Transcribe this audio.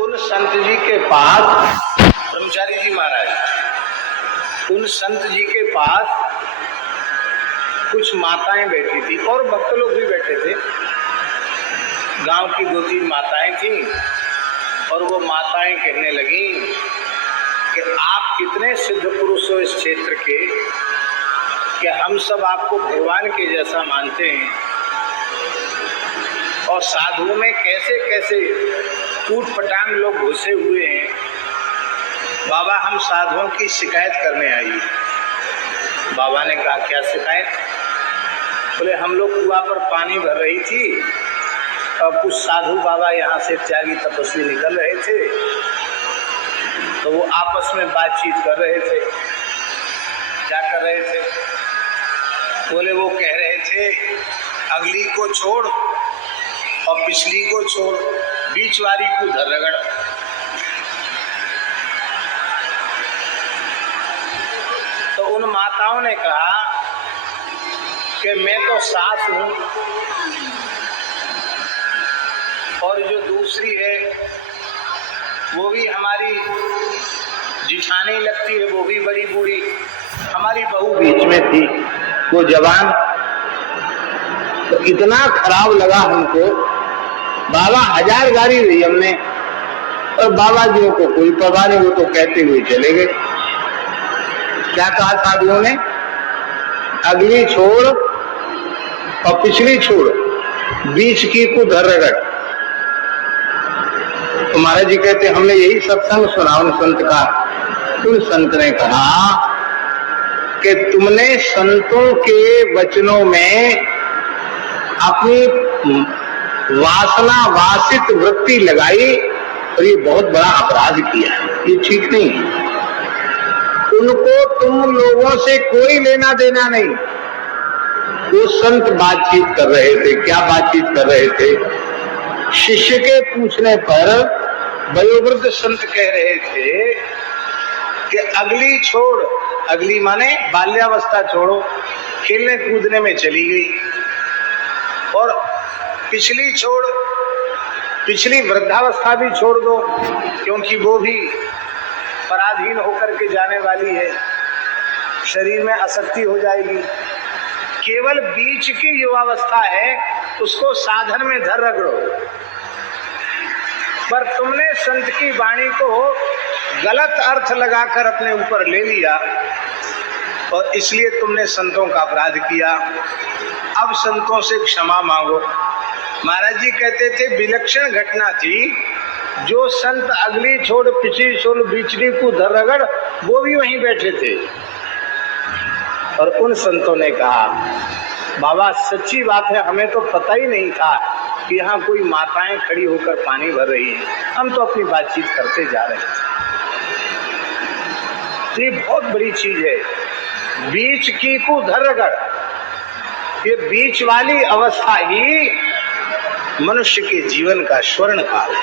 उन संत जी के पास ब्रह्मचारी जी महाराज, उन संत जी के पास कुछ माताएं बैठी थी और भक्त लोग भी बैठे थे। गांव की 2-3 माताएं थी और वो माताएं कहने लगी कि आप कितने सिद्ध पुरुष हो इस क्षेत्र के कि हम सब आपको भगवान के जैसा मानते हैं, और साधुओं में कैसे कैसे टूट पटांग लोग घुसे हुए हैं। बाबा हम साधुओं की शिकायत करने आई। बाबा ने कहा क्या शिकायत? बोले हम लोग कुआं पर पानी भर रही थी और कुछ साधु बाबा यहाँ से त्यागी तपस्वी निकल रहे थे, तो वो आपस में बातचीत कर रहे थे। क्या कर रहे थे? बोले वो कह रहे थे अगली को छोड़ और पिछली को छोड़, बीच वाली को धर रगड़। तो उन माताओं ने कहा कि मैं तो सास हूं और जो दूसरी है वो भी हमारी जिठानी लगती है, वो भी बड़ी बूढ़ी, हमारी बहू बीच में थी, वो जवान। तो इतना खराब लगा हमको, बाबा 1000 गाली दी हमने और बाबा जी को कोई परवाह नहीं, वो तो कहते हुए चले गए। क्या कहा साधुओं ने? अगली छोड़ और पिछली छोड़, बीच की को धर रगड़। तो महाराज जी कहते हमने यही सत्संग सुना उन संत का। उन संत ने कहा कि तुमने संतों के वचनों में अपनी वासना वासित वृत्ति लगाई और ये बहुत बड़ा अपराध किया है, ये ठीक नहीं है। उनको तुम लोगों से कोई लेना देना नहीं। वो संत बातचीत कर रहे थे। क्या बातचीत कर रहे थे? शिष्य के पूछने पर वयोवृद्ध संत कह रहे थे कि अगली छोड़, अगली माने बाल्यावस्था छोड़ो, खेलने कूदने में चली गई, और पिछली छोड़, पिछली वृद्धावस्था भी छोड़ दो क्योंकि वो भी पराधीन होकर के जाने वाली है, शरीर में आसक्ति हो जाएगी। केवल बीच की युवावस्था है, उसको साधन में धर रगड़ो। पर तुमने संत की वाणी को गलत अर्थ लगाकर अपने ऊपर ले लिया और इसलिए तुमने संतों का अपराध किया। अब संतों से क्षमा मांगो। महाराज जी कहते थे विलक्षण घटना थी, जो संत अगली छोड़ पिछली छोड़ बीचली को धर रगड़, वो भी वहीं बैठे थे। और उन संतों ने कहा बाबा सच्ची बात है, हमें तो पता ही नहीं था कि यहाँ कोई माताएं खड़ी होकर पानी भर रही हैं, हम तो अपनी बातचीत करते जा रहे थे। ये बहुत बड़ी चीज है, बीच की को धर रगड़। ये बीच वाली अवस्था ही मनुष्य के जीवन का स्वर्ण काल है।